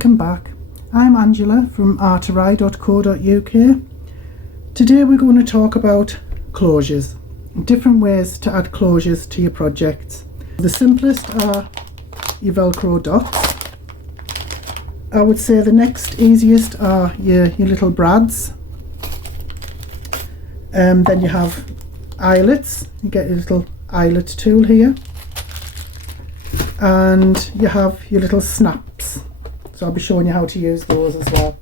welcome back. I'm Angela from artery.co.uk. Today we're going to talk about closures, different ways to add closures to your projects. The simplest are your Velcro dots. I would say the next easiest are your little brads. Then you have eyelets. You get your little eyelet tool here. And you have your little snaps. So I'll be showing you how to use those as well.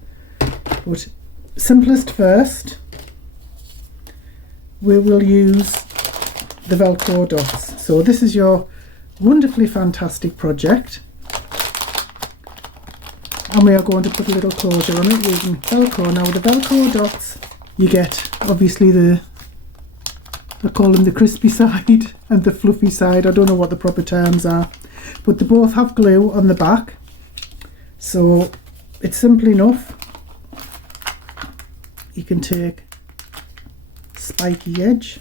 But simplest first, we will use the Velcro dots. So this is your wonderfully fantastic project. And we are going to put a little closure on it using Velcro. Now with the Velcro dots, you get obviously I call them the crispy side and the fluffy side. I don't know what the proper terms are. But they both have glue on the back, so it's simple enough. You can take spiky edge,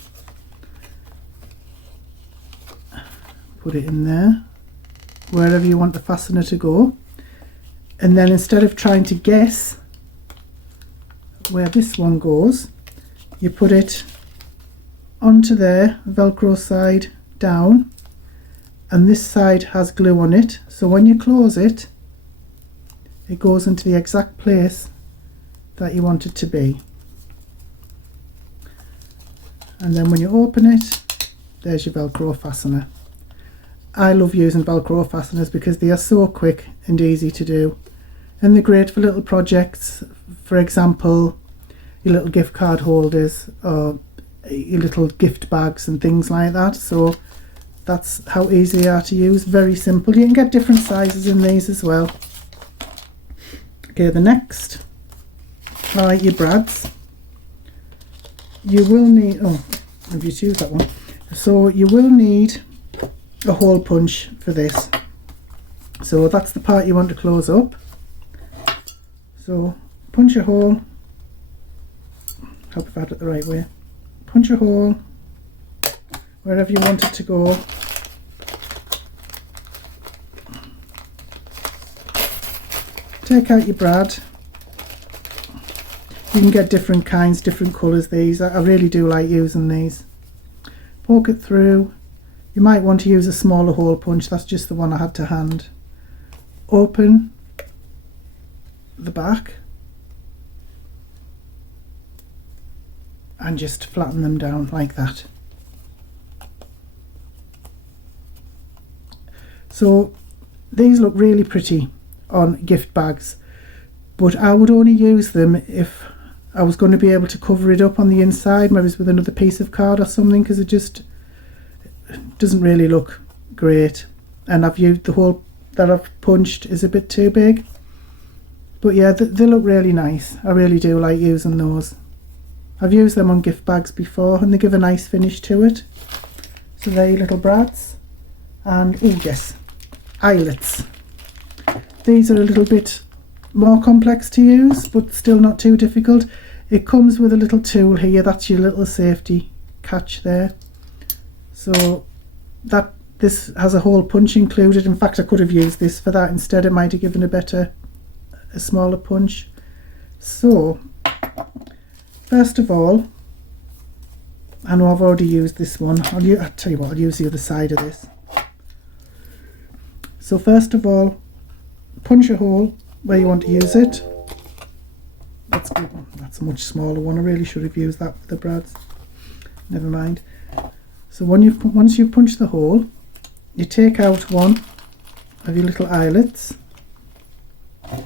put it in there wherever you want the fastener to go, and then instead of trying to guess where this one goes, you put it onto there, Velcro side down, and this side has glue on it, so when you close it, it goes into the exact place that you want it to be. And then when you open it, there's your Velcro fastener. I love using Velcro fasteners because they are so quick and easy to do, and they're great for little projects. For example, your little gift card holders or your little gift bags and things like that. So that's how easy they are to use. Very simple. You can get different sizes in these as well. Okay, the next are your brads. You will need, I've just used that one. So you will need a hole punch for this. So that's the part you want to close up. So punch a hole. Hope I've had it the right way. Punch a hole wherever you want it to go. Take out your brad. You can get different kinds, different colours these. I really do like using these. Poke it through. You might want to use a smaller hole punch, that's just the one I had to hand. Open the back and just flatten them down like that. So these look really pretty on gift bags, but I would only use them if I was going to be able to cover it up on the inside, maybe with another piece of card or something, because it just doesn't really look great. And I've used the hole that I've punched is a bit too big, but yeah, they look really nice. I really do like using those. I've used them on gift bags before and they give a nice finish to it. So there are your little brads. And oh yes, eyelets. These are a little bit more complex to use, but still not too difficult. It comes with a little tool here, that's your little safety catch there. So this has a hole punch included. In fact, I could have used this for that instead. It might have given a smaller punch. So first of all, I know I've already used this one. I'll tell you what, I'll use the other side of this. So first of all, punch a hole where you want to use it. That's good. That's a much smaller one. I really should have used that for the brads. Never mind. So once you've punched the hole, you take out one of your little eyelets. You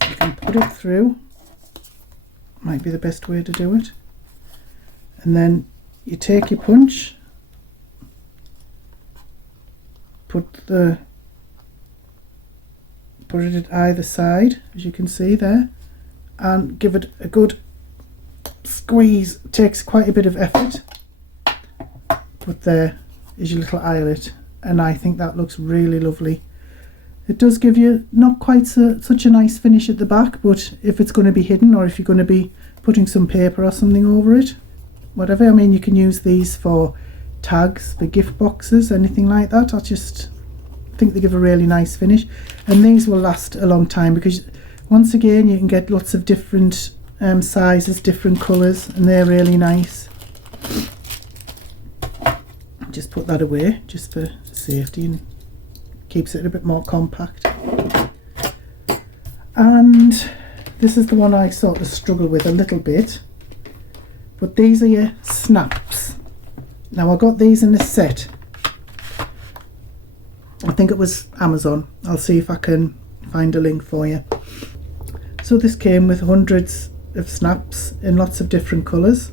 can put it through. Might be the best way to do it. And then you take your punch, put it at either side, as you can see there, and give it a good squeeze. It takes quite a bit of effort, but there is your little eyelet, and I think that looks really lovely. It does give you not quite such a nice finish at the back, but if it's going to be hidden or if you're going to be putting some paper or something over it, whatever. I mean, you can use these for tags, for gift boxes, anything like that. I just think they give a really nice finish, and these will last a long time because once again you can get lots of different sizes, different colours, and they're really nice. Just put that away just for safety and keeps it a bit more compact. And this is the one I sort of struggle with a little bit, but these are your snaps. Now I got these in a set. I think it was Amazon. I'll see if I can find a link for you. So this came with hundreds of snaps in lots of different colours,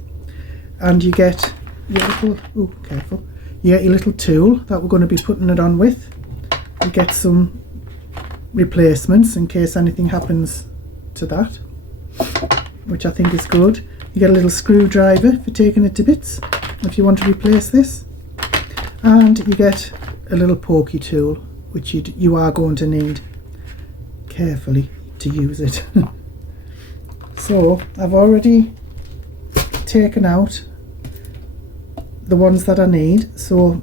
and you get your little, oh careful, you get your little tool that we're going to be putting it on with. You get some replacements in case anything happens to that, which I think is good. You get a little screwdriver for taking it to bits if you want to replace this, and you get a little pokey tool which you are going to need carefully to use it. So I've already taken out the ones that I need. So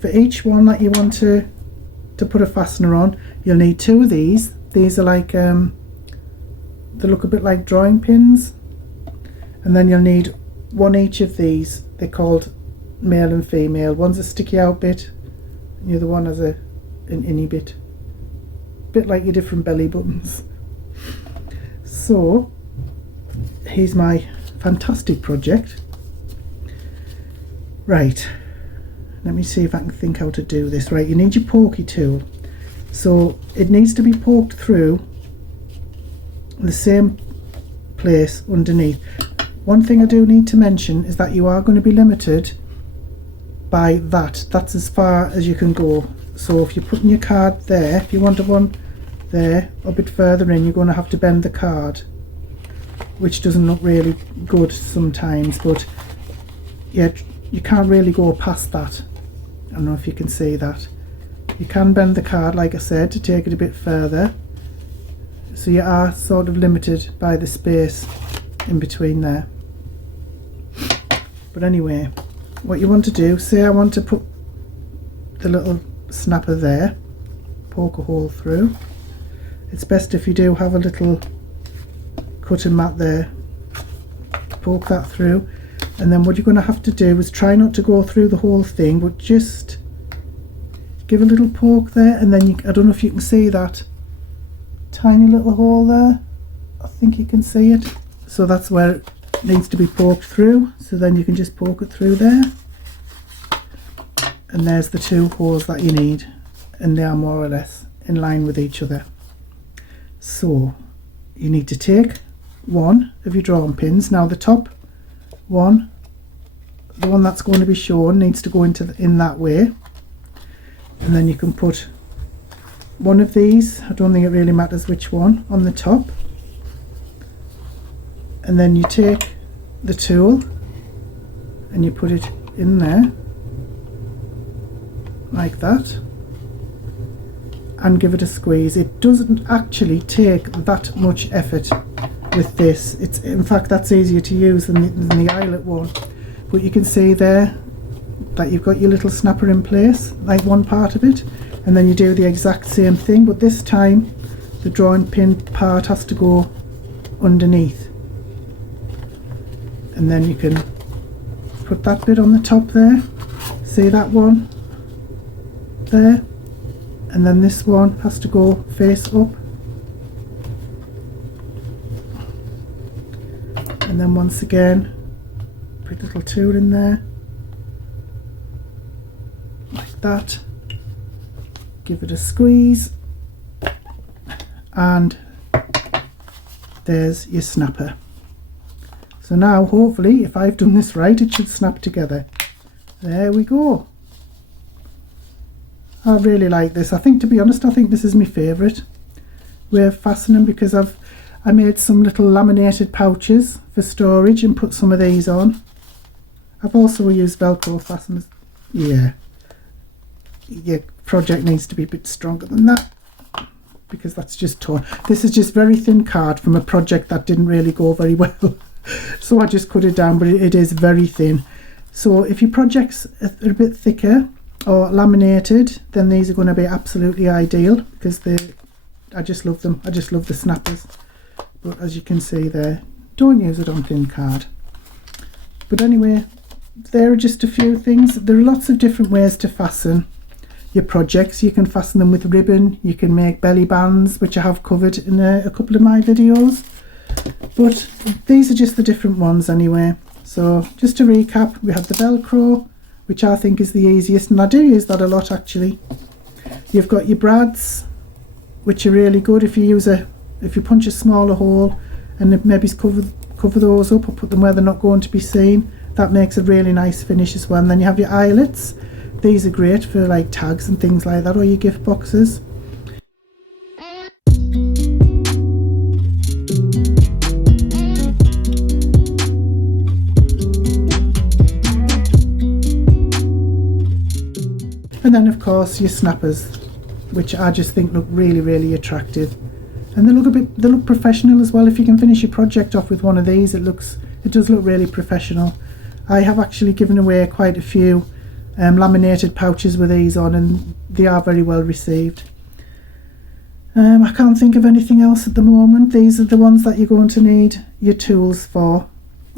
for each one that you want to put a fastener on, you'll need two of these. These are like they look a bit like drawing pins, and then you'll need one each of these. They're called male and female. One's a sticky out bit, and the other one has an inny bit like your different belly buttons. So here's my fantastic project. Right, let me see if I can think how to do this. Right, you need your pokey tool. So it needs to be poked through the same place underneath. One thing I do need to mention is that you are going to be limited by that. That's as far as you can go. So if you're putting your card there, if you wanted one there, a bit further in, you're going to have to bend the card, which doesn't look really good sometimes, but yeah, you can't really go past that. I don't know if you can see that. You can bend the card, like I said, to take it a bit further, so you are sort of limited by the space in between there. But anyway, what you want to do, say I want to put the little snapper there, poke a hole through. It's best if you do have a little cutting mat there, poke that through, and then what you're going to have to do is try not to go through the whole thing, but just give a little poke there, and then I don't know if you can see that tiny little hole there. I think you can see it. So that's where it needs to be poked through, so then you can just poke it through there, and there's the two holes that you need, and they are more or less in line with each other. So you need to take one of your drawing pins. Now the top one, the one that's going to be shown, needs to go in that way, and then you can put one of these, I don't think it really matters which one, on the top, and then you take the tool and you put it in there like that and give it a squeeze. It doesn't actually take that much effort with this. It's, in fact, that's easier to use than the eyelet one. But you can see there that you've got your little snapper in place, like one part of it, and then you do the exact same thing, but this time the drawing pin part has to go underneath, and then you can put that bit on the top there, see that one there, and then this one has to go face up, and then once again put a little tool in there like that, give it a squeeze, and there's your snapper. So now hopefully, if I've done this right, it should snap together. There we go. I really like this. I think, to be honest, I think this is my favourite way of fastening, because I made some little laminated pouches for storage and put some of these on. I've also used Velcro fasteners. Yeah, your project needs to be a bit stronger than that, because that's just torn. This is just very thin card from a project that didn't really go very well. So I just cut it down, but it is very thin. So if your projects are a bit thicker, or laminated, then these are going to be absolutely ideal because I just love them. I just love the snappers. But as you can see there, don't use it on thin card. But anyway, there are just a few things. There are lots of different ways to fasten your projects. You can fasten them with ribbon, you can make belly bands, which I have covered in a couple of my videos. But these are just the different ones anyway. So just to recap, we have the Velcro, which I think is the easiest, and I do use that a lot actually. You've got your brads, which are really good if you punch a smaller hole and maybe cover those up or put them where they're not going to be seen. That makes a really nice finish as well. And then you have your eyelets. These are great for like tags and things like that, or your gift boxes. And then of course your snappers, which I just think look really, really attractive. And they look professional as well. If you can finish your project off with one of these, it does look really professional. I have actually given away quite a few laminated pouches with these on, and they are very well received. I can't think of anything else at the moment. These are the ones that you're going to need your tools for,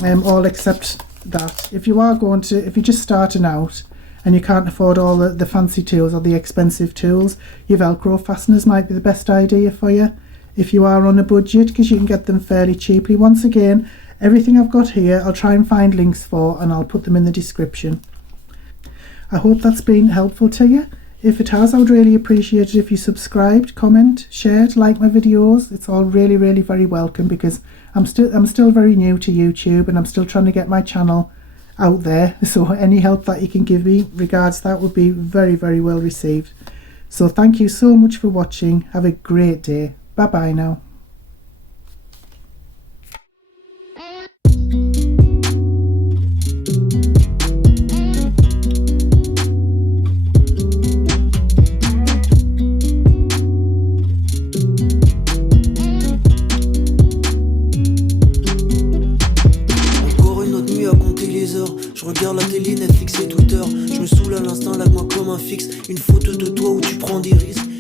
all except that if you're just starting out and you can't afford all the fancy tools or the expensive tools, your Velcro fasteners might be the best idea for you if you are on a budget, because you can get them fairly cheaply. Once again, everything I've got here I'll try and find links for, and I'll put them in the description. I hope that's been helpful to you. If it has, I would really appreciate it if you subscribed, comment, shared, like my videos. It's all really, really very welcome, because I'm still very new to YouTube and I'm still trying to get my channel out there. So any help that you can give me regards that would be very, very well received. So thank you so much for watching. Have a great day. Bye bye now. Je regarde la télé, Netflix et Twitter. Je me saoule à l'instant, like moi comme un fixe. Une photo de toi où tu prends des risques.